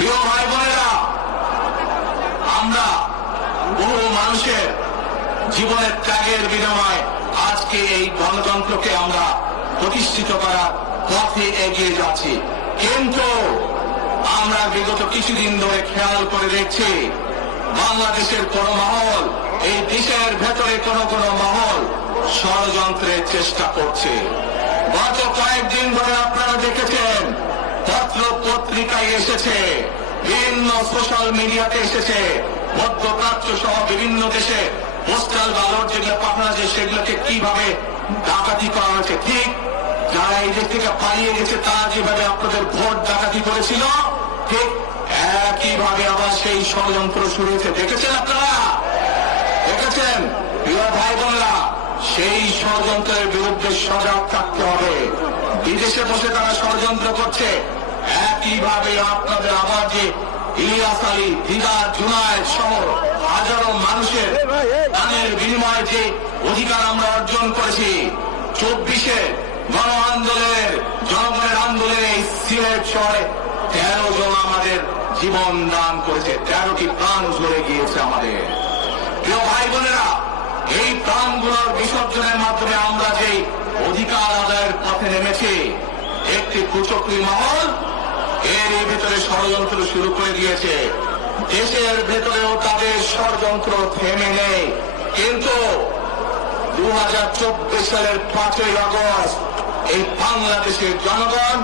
প্রিয় ভাই বোনেরা, আমরা বহু মানুষের জীবনের ত্যাগের বিনিময়ে আজকে এই গণতন্ত্রকে আমরা প্রতিষ্ঠিত করার পথে এগিয়ে যাচ্ছি। কিন্তু আমরা বিগত কিছুদিন ধরে খেয়াল করে দেখছি বাংলাদেশের কোন মহল, এই দেশের ভেতরে কোন মহল ষড়যন্ত্রের চেষ্টা করছে। গত কয়েকদিন ধরে আপনারা দেখেছেন পত্র পত্রিকায় এসেছে, বিভিন্ন সোশ্যাল মিডিয়াতে এসেছে, মধ্যপ্রাচ্য সহ বিভিন্ন দেশে পোস্টাল ব্যালট যেগুলো পাঠানো আছে সেগুলোকে কিভাবে ডাকাতি করা হয়েছে। ঠিক যারা এই দেশ থেকে পালিয়ে গেছে তারা যেভাবে আপনাদের ভোট ডাকাতি করেছিল, ঠিক একইভাবে আবার সেই ষড়যন্ত্র শুরু হয়েছে। দেখেছেন আপনারা? দেখেছেন? প্রিয় ভাই বোনেরা, সেই ষড়যন্ত্রের বিরুদ্ধে সজাগ থাকতে হবে। বিদেশে বসে তারা ষড়যন্ত্র করছে, একইভাবে আপনাদের আবার যে ইলিয়াস আলী, দিদার, জুনায়েদ সহ হাজারো মানুষের প্রাণের বিনিময়ে যে অধিকার আমরা অর্জন করেছি, 24-এ গণ আন্দোলনের, জনগণের আন্দোলনে এই সিলেট শহরে 13 জন আমাদের জীবন দান করেছে, 13টি প্রাণ ঝরে গিয়েছে আমাদের। প্রিয় ভাই বোনেরা, এই প্রাণগুলোর বিসর্জনের মাধ্যমে আমরা যে অধিকার আদায়ের পথে নেমেছি, একটি কুচক্রী মহল এর ভিতরে ষড়যন্ত্র শুরু করে দিয়েছে। দেশের ভেতরেও তাদের ষড়যন্ত্র থেমে নেই। কিন্তু 2024 সালের 5ই আগস্ট এই বাংলাদেশের জনগণ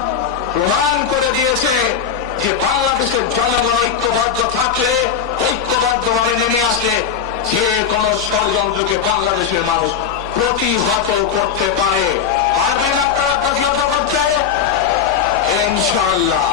প্রমাণ করে দিয়েছে যে বাংলাদেশের জনগণ ঐক্যবদ্ধ থাকলে, ঐক্যবদ্ধভাবে নেমে আসলে যে কোন ষড়যন্ত্রকে বাংলাদেশের মানুষ প্রতিহত করতে পারে। পারবেন আপনারা প্রতিহত করতে? ইনশাআল্লাহ।